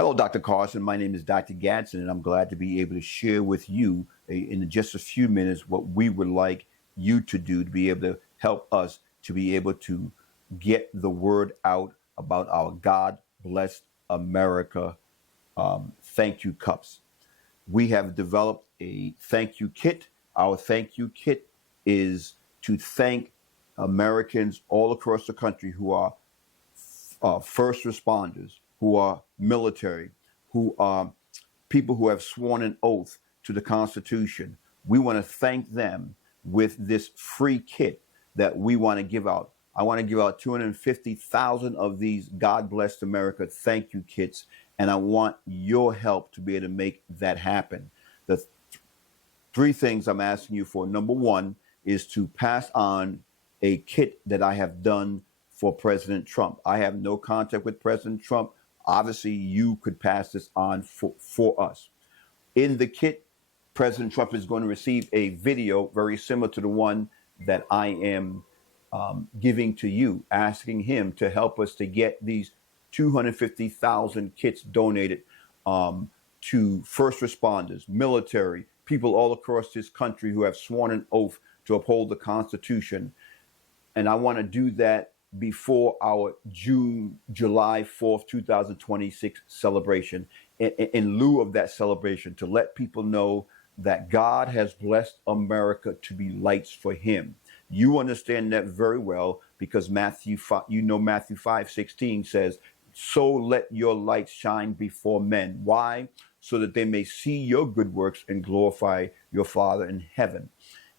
Hello, Dr. Carson. My name is Dr. Gadsden, and I'm glad to be able to share with you in just a few minutes what we would like you to do to be able to help us to be able to get the word out about our God blessed America thank you cups. We have developed a thank you kit. Our thank you kit is to thank Americans all across the country who are first responders, who are military, who are people who have sworn an oath to the Constitution. We want to thank them with this free kit that we want to give out. I want to give out 250,000 of these God Bless America thank you kits, and I want your help to be able to make that happen. The three things I'm asking you for. Number one is to pass on a kit that I have done for President Trump. I have no contact with President Trump. Obviously, you could pass this on for us. In the kit, President Trump is going to receive a video very similar to the one that I am giving to you, asking him to help us to get these 250,000 kits donated to first responders, military, people all across this country who have sworn an oath to uphold the Constitution. And I want to do that before our July 4th, 2026 celebration, in lieu of that celebration, to let people know that God has blessed America to be lights for him. You understand that very well because Matthew 5:16 says, so let your light shine before men. Why? So that they may see your good works and glorify your Father in heaven.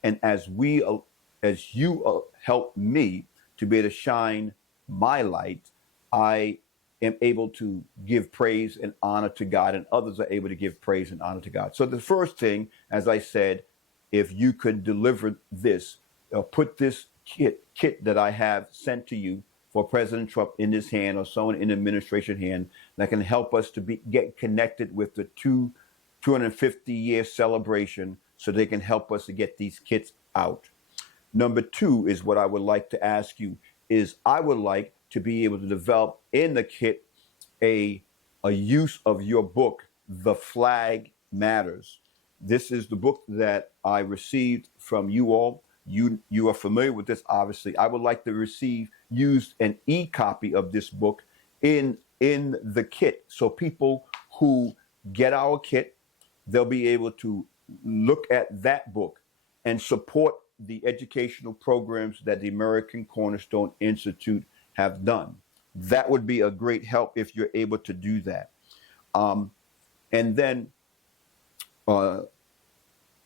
And as you help me to be able to shine my light, I am able to give praise and honor to God, and others are able to give praise and honor to God. So the first thing, as I said, if you could deliver this, put this kit that I have sent to you for President Trump in his hand or someone in administration hand that can help us to get connected with the 250-year celebration so they can help us to get these kits out. Number two is what I would like to ask you is I would like to be able to develop in the kit a use of your book, The Flag Matters. This is the book that I received from you all. You are familiar with this, obviously. I would like to use an e-copy of this book in the kit. So people who get our kit, they'll be able to look at that book and support the educational programs that the American Cornerstone Institute have done. That would be a great help if you're able to do that. And then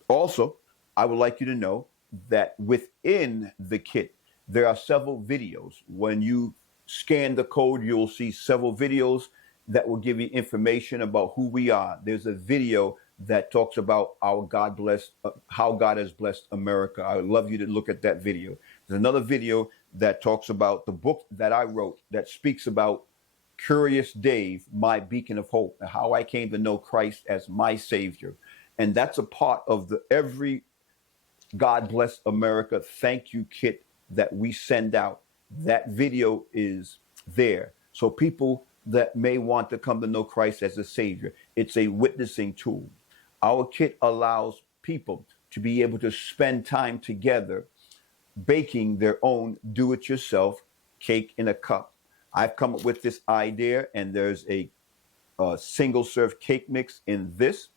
also, I would like you to know that within the kit, there are several videos. When you scan the code, you'll see several videos that will give you information about who we are. There's a video that talks about how God has blessed America. I would love you to look at that video. There's another video that talks about the book that I wrote that speaks about Curious Dave, my beacon of hope, and how I came to know Christ as my Savior. And that's a part of every God Bless America thank you kit that we send out. That video is there. So people that may want to come to know Christ as a Savior, it's a witnessing tool. Our kit allows people to be able to spend time together baking their own do-it-yourself cake in a cup. I've come up with this idea, and there's a single-serve cake mix in this.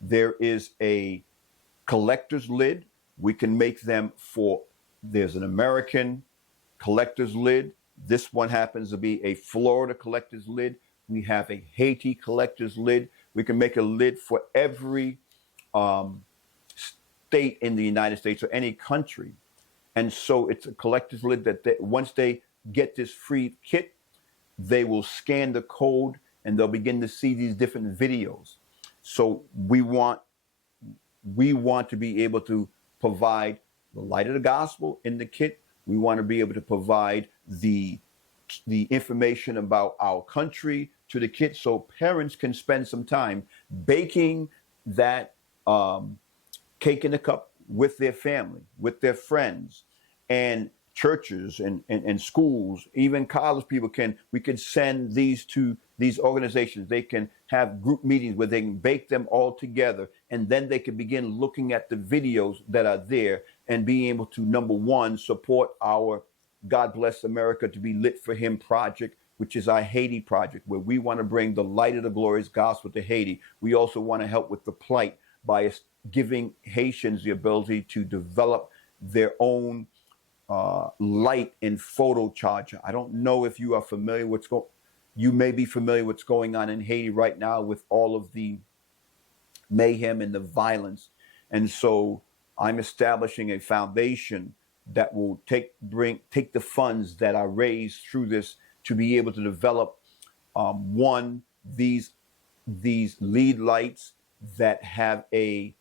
There is a collector's lid. We can make them there's an American collector's lid. This one happens to be a Florida collector's lid. We have a Haiti collector's lid. We can make a lid for every state in the United States or any country. And so it's a collector's lid that once they get this free kit, they will scan the code and they'll begin to see these different videos. So we want to be able to provide the light of the gospel in the kit. We want to be able to provide the information about our country to the kit so parents can spend some time baking that cake in a cup with their family, with their friends, and churches and schools, even college people we can send these to these organizations. They can have group meetings where they can bake them all together, and then they can begin looking at the videos that are there and being able to, number one, support our God Bless America to be Lit for Him project, which is our Haiti project, where we want to bring the light of the glorious gospel to Haiti. We also want to help with the plight by giving Haitians the ability to develop their own light and photo charger. I don't know if you are familiar you may be familiar what's going on in Haiti right now with all of the mayhem and the violence. And so I'm establishing a foundation that will take the funds that are raised through this to be able to develop these lead lights that have a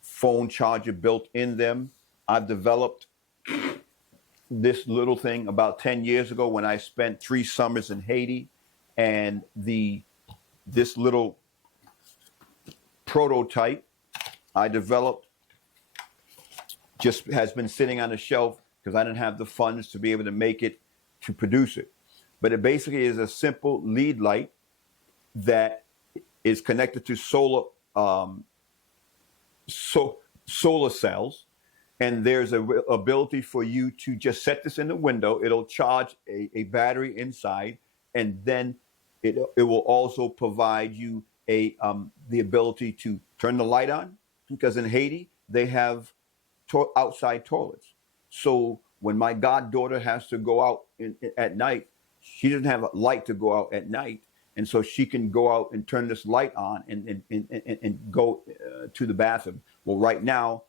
phone charger built in them. I've developed this little thing about 10 years ago when I spent 3 summers in Haiti, and this little prototype I developed just has been sitting on the shelf because I didn't have the funds to be able to make it, to produce it. But it basically is a simple lead light that is connected to solar cells, and there's a ability for you to just set this in the window. It'll charge a battery inside, and then it will also provide you the ability to turn the light on, because in Haiti they have outside toilets. So when my goddaughter has to go out at night, she doesn't have a light to go out at night, and so she can go out and turn this light on and go to the bathroom. Well, right now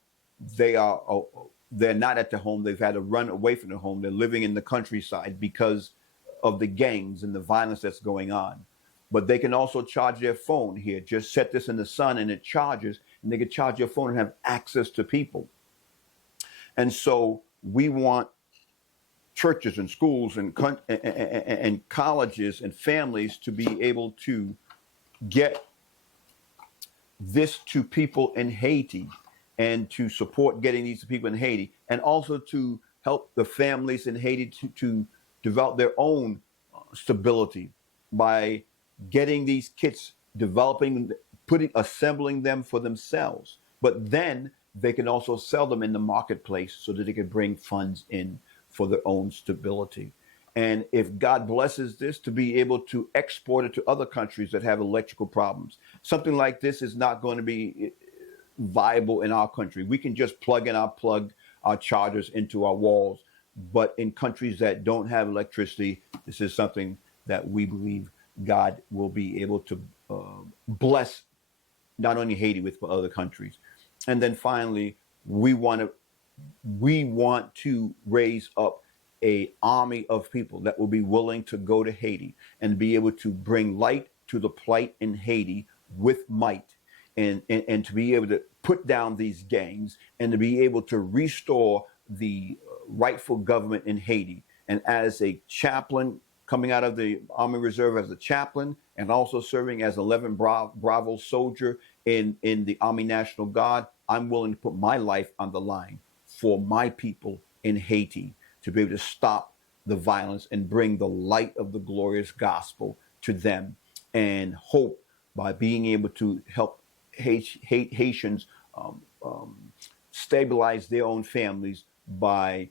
they're not at the home. They've had to run away from the home. They're living in the countryside because of the gangs and the violence that's going on. But they can also charge their phone here. Just set this in the sun and it charges, and they can charge your phone and have access to people. And so we want churches and schools and colleges and families to be able to get this to people in Haiti, and to support getting these to people in Haiti, and also to help the families in Haiti to develop their own stability by getting these kits, assembling them for themselves. But then they can also sell them in the marketplace so that they can bring funds in for their own stability. And if God blesses this, to be able to export it to other countries that have electrical problems. Something like this is not going to be viable in our country. We can just plug our chargers into our walls. But in countries that don't have electricity, this is something that we believe God will be able to bless not only Haiti with, but other countries. And then finally, we want to raise up an army of people that will be willing to go to Haiti and be able to bring light to the plight in Haiti with might, and to be able to put down these gangs, and to be able to restore the rightful government in Haiti. And as a chaplain, coming out of the Army Reserve as a chaplain, and also serving as 11 Bravo soldier in the Army National Guard, I'm willing to put my life on the line for my people in Haiti to be able to stop the violence and bring the light of the glorious gospel to them, and hope by being able to help Haitians stabilize their own families by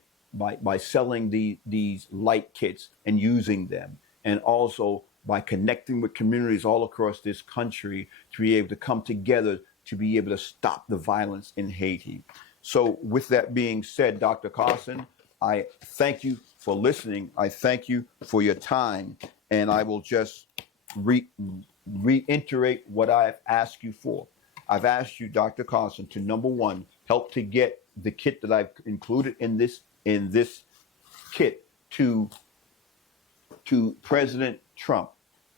selling these light kits and using them, and also by connecting with communities all across this country to be able to come together to be able to stop the violence in Haiti. So with that being said, Dr. Carson, I thank you for listening. I thank you for your time. And I will just reiterate what I've asked you for. I've asked you, Dr. Carson, to, number one, help to get the kit that I've included in this kit to President Trump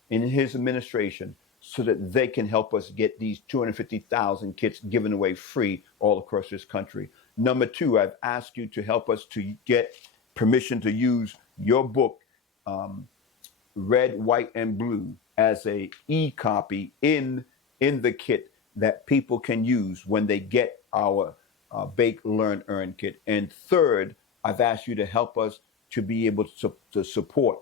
in his administration, so that they can help us get these 250,000 kits given away free all across this country. Number two, I've asked you to help us to get permission to use your book, Red, White, and Blue, as a e-copy in the kit that people can use when they get our Bake, Learn, Earn kit. And third, I've asked you to help us to be able to support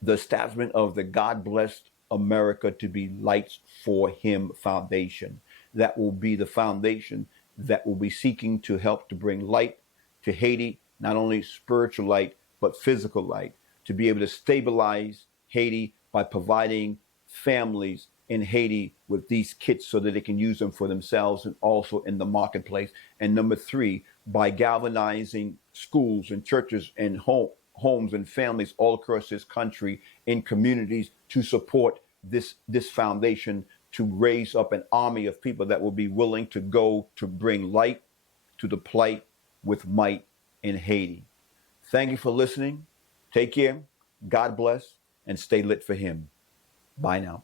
the establishment of the God Blessed America to be Lights for Him Foundation. That will be the foundation that will be seeking to help to bring light to Haiti, not only spiritual light, but physical light, to be able to stabilize Haiti by providing families in Haiti with these kits so that they can use them for themselves and also in the marketplace. And number three, by galvanizing schools and churches and homes and families all across this country in communities to support this foundation, to raise up an army of people that will be willing to go to bring light to the plight with might in Haiti. Thank you for listening. Take care. God bless and stay lit for Him. Bye now.